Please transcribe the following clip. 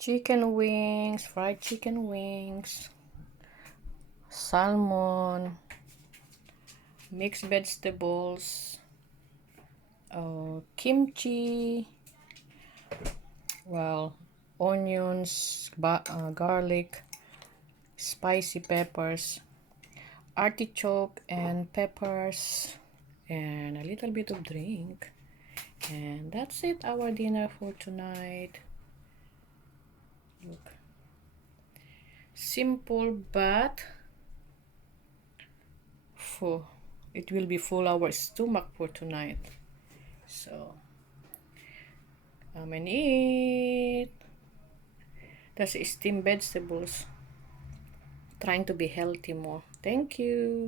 chicken wings, fried chicken wings, salmon, mixed vegetables, kimchi, well, onions, garlic, spicy peppers, artichoke and peppers, and a little bit of drink. And that's it, our dinner for tonight. Look, simple but full. It will be full our stomach for tonight. So come and eat. That's steamed vegetables. Trying to be healthy more. Thank you.